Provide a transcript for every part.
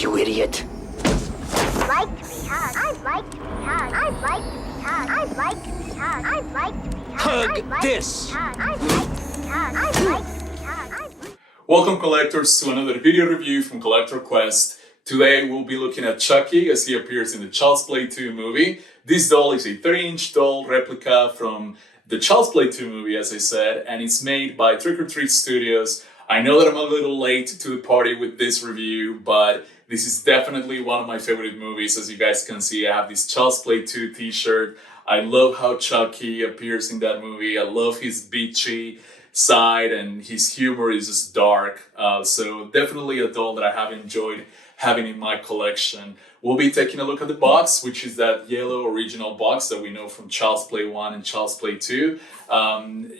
up, you idiot. I'd like to be hugged. I'd like to be hugged. I'd like to be hugged. I'd like to be hugged. I'd like to be hugged. Hug I'd like this. To be hugged. I'd like to be hugged. I'd like to be hugged. Welcome collectors to another video review from Collector Quest. Today we'll be looking at Chucky as he appears in the Child's Play 2 movie. This doll is a 30-inch doll replica from the Child's Play 2 movie, as I said, and it's made by Trick or Treat Studios. I know that I'm a little late to the party with this review, but this is definitely one of my favorite movies. As you guys can see, I have this Child's Play 2 t-shirt. I love how Chucky appears in that movie. I love his beachy side, and his humor is just dark. So definitely a doll that I have enjoyed having in my collection. We'll be taking a look at the box, which is that yellow original box that we know from Child's Play 1 and Child's Play 2.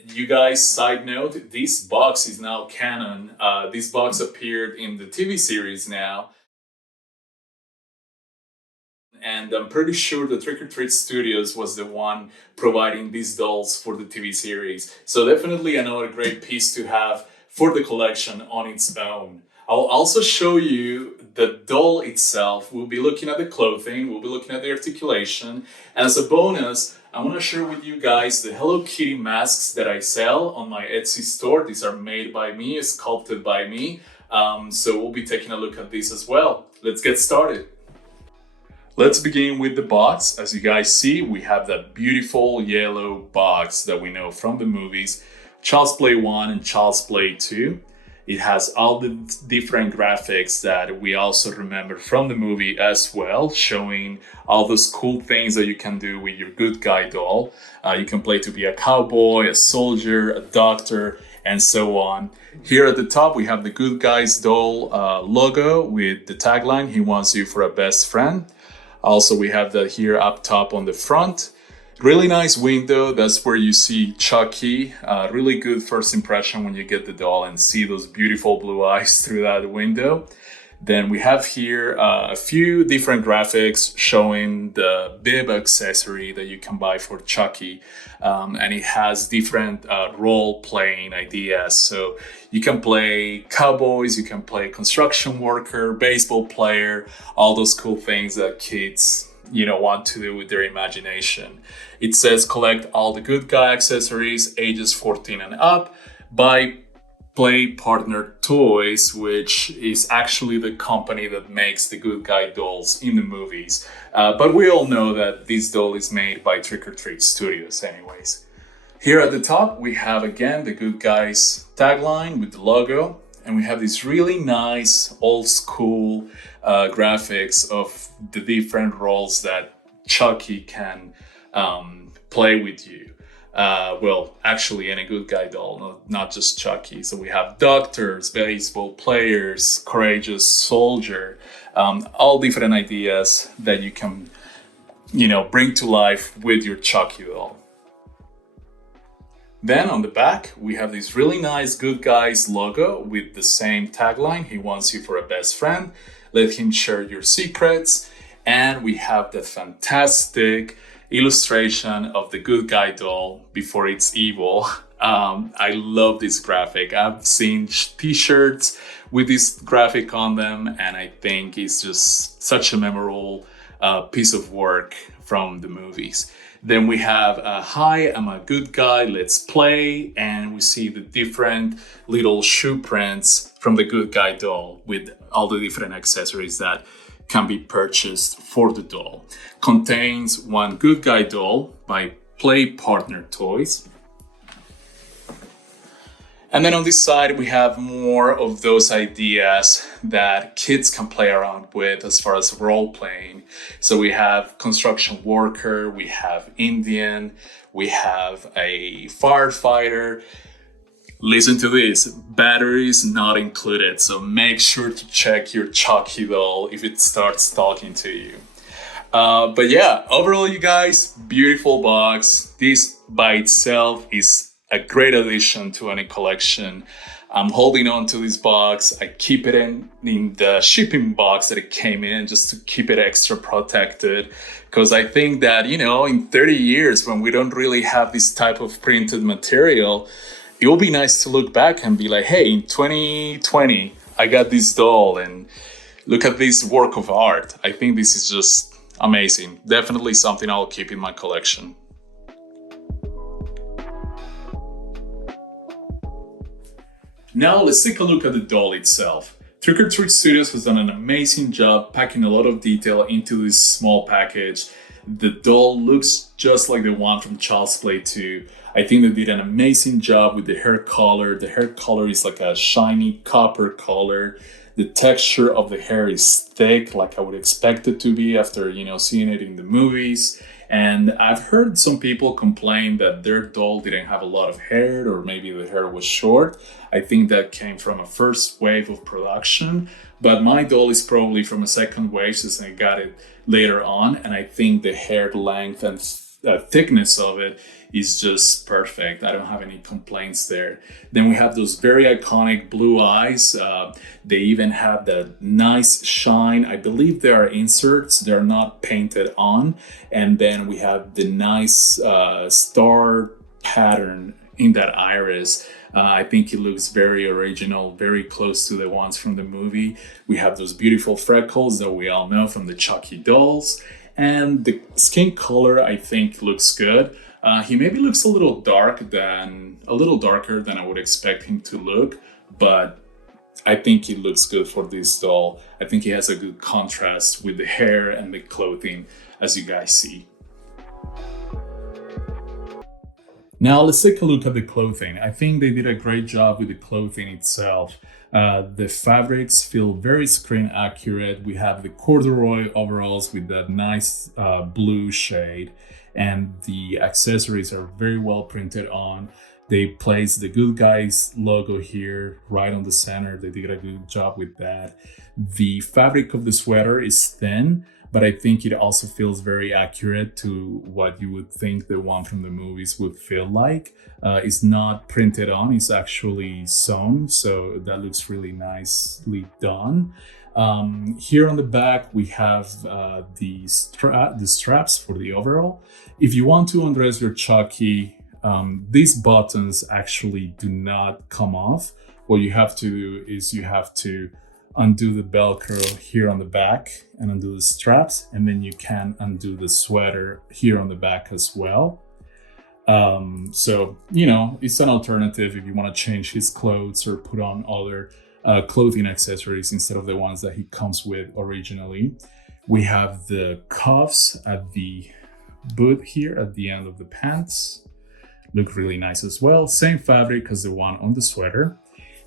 You guys, side note, this box is now canon. This box appeared in the TV series now. And I'm pretty sure the Trick or Treat Studios was the one providing these dolls for the TV series. So definitely another great piece to have for the collection on its own. I'll also show you the doll itself. We'll be looking at the clothing, we'll be looking at the articulation, and as a bonus, I want to share with you guys the Hello Kitty masks that I sell on my Etsy store. These are made by me, sculpted by me, so we'll be taking a look at these as well. Let's get started. Let's begin with the box. As you guys see, we have that beautiful yellow box that we know from the movies, Child's Play 1 and Child's Play 2. It has all the different graphics that we also remember from the movie as well, showing all those cool things that you can do with your good guy doll. You can play to be a cowboy, a soldier, a doctor, and so on. Here at the top, we have the Good Guys doll logo with the tagline, "He wants you for a best friend." Also, we have that here up top on the front. Really nice window. That's where you see Chucky. Really good first impression when you get the doll and see those beautiful blue eyes through that window. Then we have here a few different graphics showing the bib accessory that you can buy for Chucky. And it has different role-playing ideas. So you can play cowboys, you can play construction worker, baseball player, all those cool things that kids want to do with their imagination. It says collect all the Good Guy accessories ages 14 and up by Play Partner Toys, which is actually the company that makes the Good Guy dolls in the movies. But we all know that this doll is made by Trick or Treat Studios anyways. Here at the top, we have again the Good Guys tagline with the logo. And we have these really nice old school graphics of the different roles that Chucky can play with you. Well, actually, any good guy doll, not just Chucky. So we have doctors, baseball players, courageous soldier, all different ideas that you can, bring to life with your Chucky doll. Then on the back, we have this really nice Good Guys logo with the same tagline, "He wants you for a best friend, let him share your secrets." And we have that fantastic illustration of the Good Guy doll before it's evil. I love this graphic. I've seen t-shirts with this graphic on them, and I think it's just such a memorable piece of work from the movies. Then we have "Hi, I'm a good guy, let's play," and we see the different little shoe prints from the Good Guy doll with all the different accessories that can be purchased for the doll. Contains one Good Guy doll by Play Partner Toys. And then on this side, we have more of those ideas that kids can play around with as far as role-playing. So we have construction worker, we have Indian, we have a firefighter. Listen to this, batteries not included. So make sure to check your Chucky doll if it starts talking to you. But yeah, overall, you guys, beautiful box. This by itself is a great addition to any collection. I'm holding on to this box. I keep it in the shipping box that it came in just to keep it extra protected. Because I think that, in 30 years when we don't really have this type of printed material, it will be nice to look back and be like, hey, in 2020, I got this doll and Look at this work of art. I think this is just amazing. Definitely something I'll keep in my collection. Now let's take a look at the doll itself. Trick or Treat Studios has done an amazing job packing a lot of detail into this small package. The doll looks just like the one from Child's Play 2. I think they did an amazing job with the hair color. The hair color is like a shiny copper color. The texture of the hair is thick, like I would expect it to be after, seeing it in the movies. And I've heard some people complain that their doll didn't have a lot of hair, or maybe the hair was short. I think that came from a first wave of production, but my doll is probably from a second wave since I got it later on. And I think the hair length and thickness of it is just perfect. I don't have any complaints there. Then we have those very iconic blue eyes. They even have that nice shine. I believe they are inserts. They're not painted on. And then we have the nice star pattern in that iris. I think it looks very original, very close to the ones from the movie. We have those beautiful freckles that we all know from the Chucky dolls. And the skin color, I think, looks good. He maybe looks a little darker than I would expect him to look, but I think he looks good for this doll. I think he has a good contrast with the hair and the clothing, as you guys see. Now let's take a look at the clothing. I think they did a great job with the clothing itself. The fabrics feel very screen accurate. We have the corduroy overalls with that nice blue shade, and the accessories are very well printed on. They placed the Good Guys logo here right on the center. They did a good job with that. The fabric of the sweater is thin, but I think it also feels very accurate to what you would think the one from the movies would feel like. It's not printed on, it's actually sewn, so that looks really nicely done. Here on the back, we have the straps for the overall. If you want to undress your Chucky, these buttons actually do not come off. What you have to do is you have to undo the Velcro here on the back and undo the straps, and then you can undo the sweater here on the back as well. So, it's an alternative if you want to change his clothes or put on other clothing accessories instead of the ones that he comes with originally. We have the cuffs at the boot here at the end of the pants. Look really nice as well. Same fabric as the one on the sweater.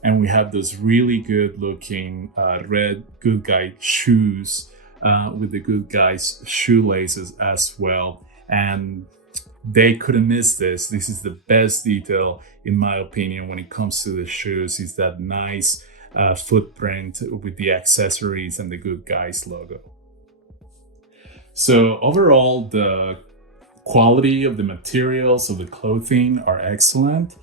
And we have those really good looking red Good Guy shoes with the Good Guys shoelaces as well. And they couldn't miss this. This is the best detail, in my opinion, when it comes to the shoes, is that nice footprint with the accessories and the Good Guys logo. So overall, the quality of the materials of the clothing are excellent.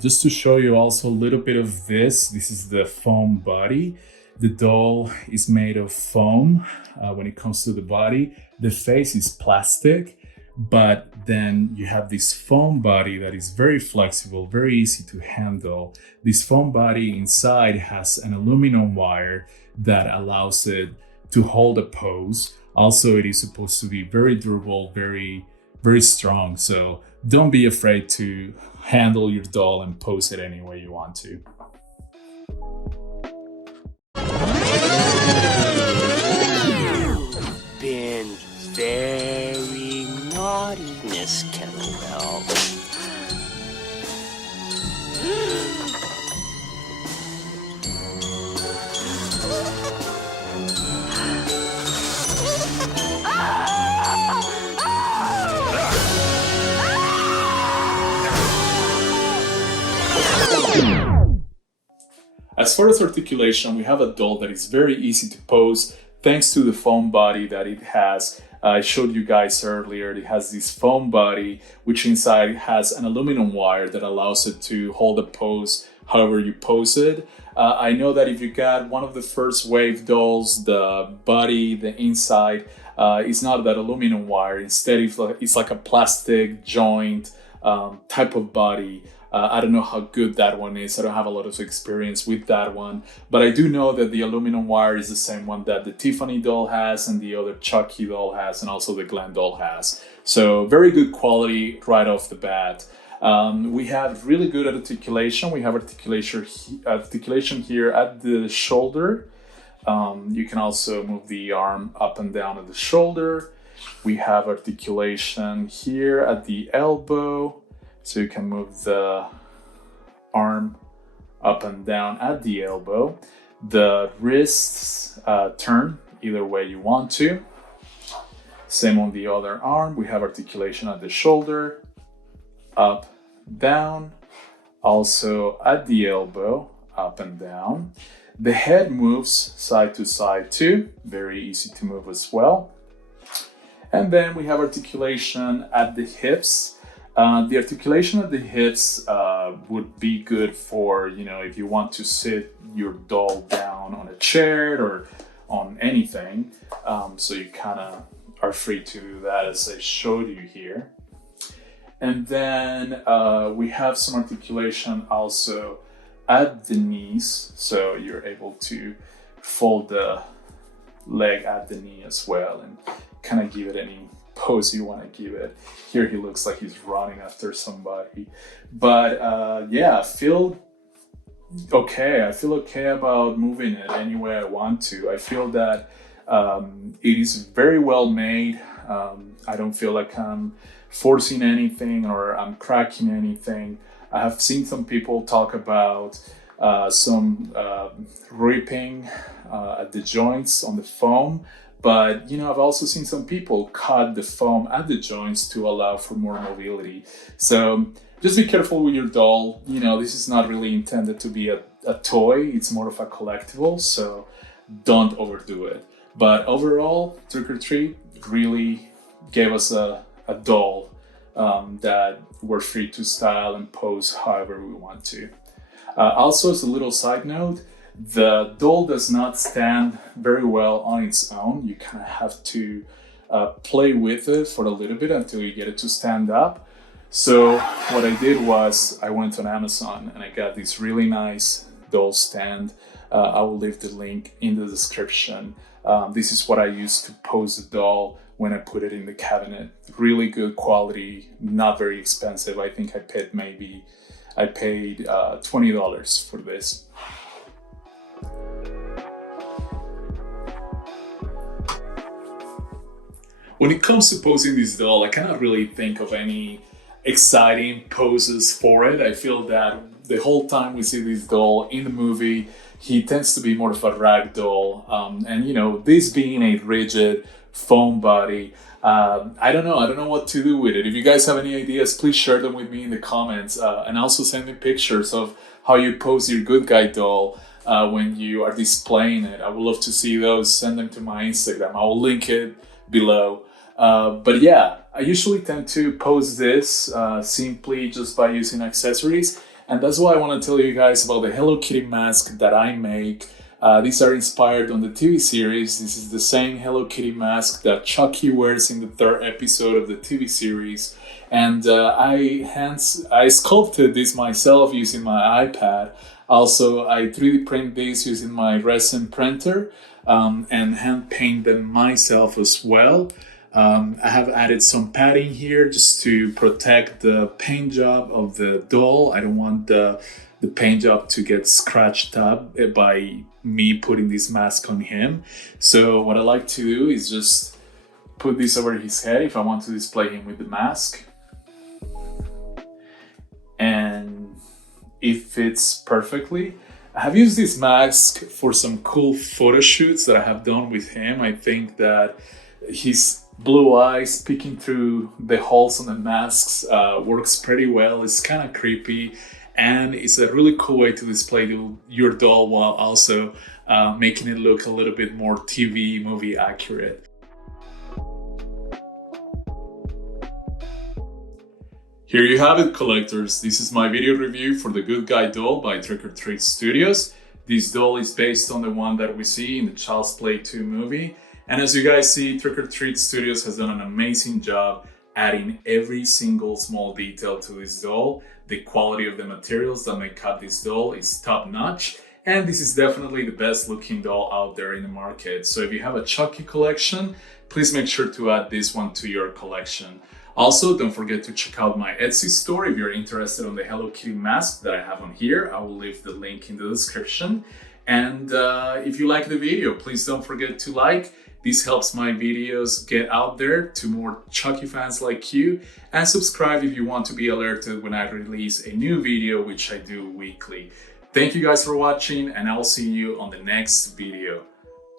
Just to show you also a little bit of this is the foam body. The doll is made of foam when it comes to the body. The face is plastic, but then you have this foam body that is very flexible, very easy to handle. This foam body inside has an aluminum wire that allows it to hold a pose. Also, it is supposed to be very durable, very, very strong. So don't be afraid to handle your doll and pose it any way you want to. Been very naughty, Miss Kettlewell. As far as articulation, we have a doll that is very easy to pose thanks to the foam body that it has. I showed you guys earlier, it has this foam body, which inside has an aluminum wire that allows it to hold a pose however you pose it. I know that if you got one of the first wave dolls, the body, the inside, is not that aluminum wire. Instead, it's like a plastic joint type of body. I don't know how good that one is. I don't have a lot of experience with that one, but I do know that the aluminum wire is the same one that the Tiffany doll has and the other Chucky doll has, and also the Glenn doll has. So very good quality right off the bat. We have really good articulation. We have articulation here at the shoulder. You can also move the arm up and down at the shoulder. We have articulation here at the elbow. So you can move the arm up and down at the elbow. The wrists turn either way you want to. Same on the other arm. We have articulation at the shoulder, up, down. Also at the elbow, up and down. The head moves side to side too. Very easy to move as well. And then we have articulation at the hips. The articulation at the hips would be good for, if you want to sit your doll down on a chair or on anything. So you kind of are free to do that as I showed you here. And then we have some articulation also at the knees. So you're able to fold the leg at the knee as well and kind of give it any pose you want to give it. Here he looks like he's running after somebody, but I feel okay. I feel okay about moving it any way I want to. I feel that it is very well made. I don't feel like I'm forcing anything or I'm cracking anything. I have seen some people talk about some ripping at the joints on the foam. But, I've also seen some people cut the foam at the joints to allow for more mobility. So just be careful with your doll. This is not really intended to be a toy. It's more of a collectible, so don't overdo it. But overall, Trick or Treat really gave us a doll that we're free to style and pose however we want to. Also, as a little side note, the doll does not stand very well on its own. You kind of have to play with it for a little bit until you get it to stand up. So what I did was I went on Amazon and I got this really nice doll stand. I will leave the link in the description. This is what I used to pose the doll when I put it in the cabinet. Really good quality, not very expensive. I think I paid $20 for this. When it comes to posing this doll, I cannot really think of any exciting poses for it. I feel that the whole time we see this doll in the movie, he tends to be more of a rag doll. And this being a rigid foam body, I don't know what to do with it. If you guys have any ideas, please share them with me in the comments. And also send me pictures of how you pose your good guy doll when you are displaying it. I would love to see those. Send them to my Instagram. I will link it below. But yeah, I usually tend to pose this simply just by using accessories. And that's why I want to tell you guys about the Hello Kitty mask that I make. These are inspired on the TV series. This is the same Hello Kitty mask that Chucky wears in the 3rd episode of the TV series. And I sculpted this myself using my iPad. Also, I 3D print these using my resin printer and hand paint them myself as well. I have added some padding here just to protect the paint job of the doll. I don't want the paint job to get scratched up by me putting this mask on him. So what I like to do is just put this over his head if I want to display him with the mask. And it fits perfectly. I have used this mask for some cool photo shoots that I have done with him. I think that his blue eyes peeking through the holes on the masks works pretty well. It's kind of creepy, and it's a really cool way to display your doll while also making it look a little bit more TV movie accurate. Here you have it, collectors. This is my video review for the Good Guy doll by Trick or Treat Studios. This doll is based on the one that we see in the Child's Play 2 movie. And as you guys see, Trick or Treat Studios has done an amazing job adding every single small detail to this doll. The quality of the materials that make up this doll is top notch. And this is definitely the best looking doll out there in the market. So if you have a Chucky collection, please make sure to add this one to your collection. Also, don't forget to check out my Etsy store if you're interested in the Hello Kitty mask that I have on here. I will leave the link in the description. And if you like the video, please don't forget to like. This helps my videos get out there to more Chucky fans like you. And subscribe if you want to be alerted when I release a new video, which I do weekly. Thank you guys for watching, and I'll see you on the next video.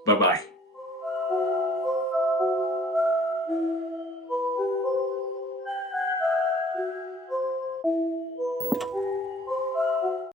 Bye-bye.